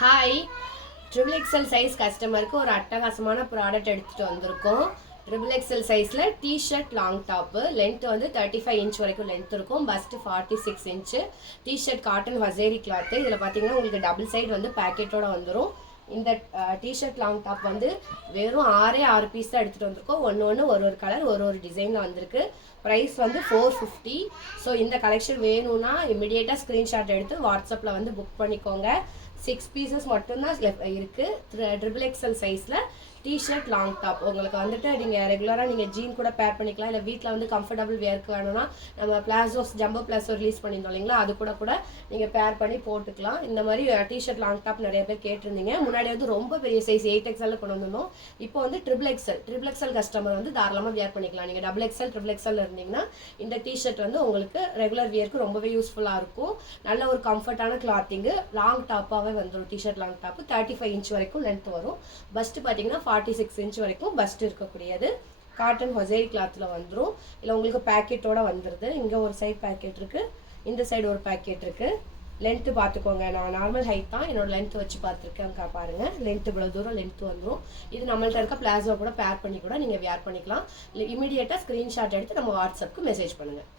Hi, triple XL size கஸ்டமருக்கு ஒரு அட்டகாசமான ப்ராடக்ட் எடுத்துகிட்டு வந்திருக்கோம். ட்ரிபிள் எக்ஸல் சைஸில் டிஷர்ட் லாங் டாப்பு லென்த் வந்து 35 இன்ச் வரைக்கும் லென்த் இருக்கும். Bust 46 inch. டிஷர்ட் காட்டன் வசேரி கிளாத்து. இதில் பார்த்தீங்கன்னா உங்களுக்கு டபுள் சைடு வந்து பேக்கெட்டோட வந்துடும். இந்த டிஷர்ட் லாங் டாப் வந்து வெறும் 6 பீஸ் தான் எடுத்துகிட்டு வந்திருக்கோம். ஒன்று ஒரு கலர் ஒரு டிசைனில் வந்திருக்கு. ப்ரைஸ் வந்து 450. ஸோ இந்த கலெக்ஷன் வேணும்னா இமிடியேட்டாக ஸ்க்ரீன்ஷாட் எடுத்து வாட்ஸ்அப்பில் வந்து புக் பண்ணிக்கோங்க. 6 பீசஸ் மட்டும்தான் இருக்குது. ட்ரிபிள் எக்ஸல் சைஸில் டிஷர்ட் லாங் டாப் உங்களுக்கு வந்துட்டு நீங்கள் ரெகுலராக நீங்கள் ஜீன் கூட பேர் பண்ணிக்கலாம். இல்லை வீட்டில் வந்து கம்ஃபர்டபுள் வேர்க்கு வேணும்னா நம்ம பிளாசோஸ் ஜம்போ பிளாசோ ரிலீஸ் பண்ணியிருந்தோம் இல்லைங்களா, அது கூட நீங்கள் பேர் பண்ணி போட்டுக்கலாம். இந்த மாதிரி டிஷர்ட் லாங் டாப் நிறைய பேர் கேட்டிருந்தீங்க. முன்னாடி வந்து ரொம்ப பெரிய சைஸ் 8XL கொண்டு வந்திருந்தோம். இப்போ வந்து ட்ரிபிள் எக்ஸல் கஸ்டமர் வந்து தாராளமாக வேர் பண்ணிக்கலாம். நீங்கள் டபுள் எக்ஸல் ட்ரிபிள் எக்ஸல் இருந்தீங்கன்னா இந்த டிஷர்ட் வந்து உங்களுக்கு ரெகுலர் வியருக்கு ரொம்பவே யூஸ்ஃபுல்லாக இருக்கும். நல்ல ஒரு கம்ஃபர்டான கிளாத்திங்கு லாங் டாப்பாகவே வந்துடும். டிஷர்ட் லாங் டாப்பு 35 இன்ச் வரைக்கும் லென்த் வரும். பஸ்ட்டு பார்த்தீங்கன்னா 46 இன்ச் வரைக்கும் பஸ்ட் இருக்கக்கூடியது. காட்டன் ஹொசேரி கிளாத்தில் வந்துடும். இல்லை உங்களுக்கு பேக்கெட்டோட வந்துடுது. இங்கே ஒரு சைடு பேக்கெட் இருக்குது, இந்த சைடு ஒரு பேக்கெட் இருக்குது. லென்த்து பார்த்துக்கோங்க. நான் நார்மல் ஹைட் தான், என்னோட லென்த் வச்சு பார்த்துருக்கேன். பாருங்கள், லென்த் இவ்வளோ தூரம் லென்த் வந்துடும். இது நம்மள்ட்ட இருக்க பிளாசோ கூட பேர் பண்ணி கூட நீங்கள் வேர் பண்ணிக்கலாம். இல்லை இமீடியட்டாக ஸ்க்ரீன்ஷாட் எடுத்து நம்ம வாட்ஸ்அப்புக்கு மெசேஜ் பண்ணுங்கள்.